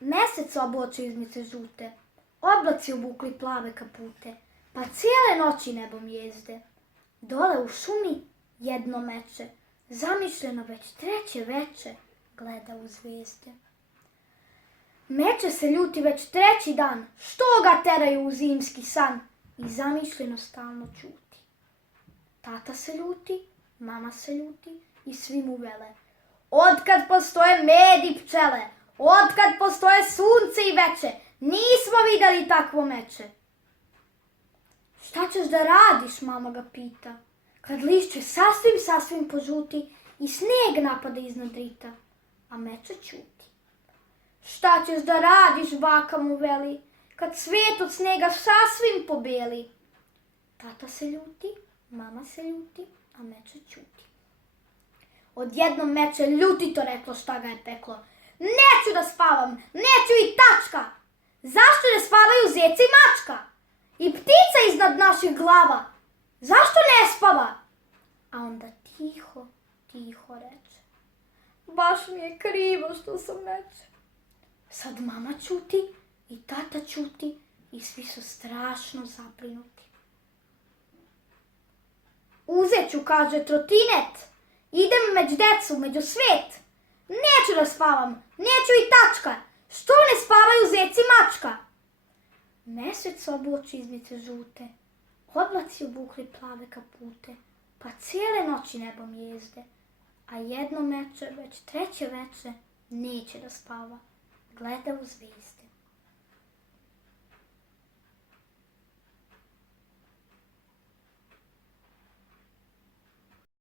Mesec oblači izmice žute, oblaci obukli plave kapute, pa cijele noći nebom jezde. Dole u šumi jedno meče, zamišljeno već treće veče, gleda u zvijezde. Meče se ljuti već treći dan, što ga teraju u zimski san, i zamišljeno stalno ćuti. Tata se ljuti, mama se ljuti i svi mu vele: otkad postoje med i pčele, otkad postoje sunce i veče, nismo vidjeli takvo meče. Šta ćeš da radiš, mama ga pita, kad lišće sasvim požuti i sneg napada iznad rita, a meče ćuti. Šta ćeš da radiš, baka mu veli, kad svijet od snega sasvim pobeli. Tata se ljuti, mama se ljuti, a meče ćuti. Odjednom meče ljutito reklo šta ga je peklo: neću da spavam, neću i tačka! Zašto ne spavaju zec i mačka? I ptica iznad naših glava, zašto ne spava? A onda tiho reče: baš mi je krivo što sam meče. Sad mama ćuti i tata ćuti i svi su strašno zabrinuti. Uzet ću, kaže, trotinet, idem među decu, među svet. Neću da spavam, neću i tačka, što ne spavaju zec i mačka? Mesec oblači izmice žute, oblaci obukli plave kapute, pa cijele noći nebom jezde, a jedno meče, već treće veče, neće da spava, gleda u zvijezde.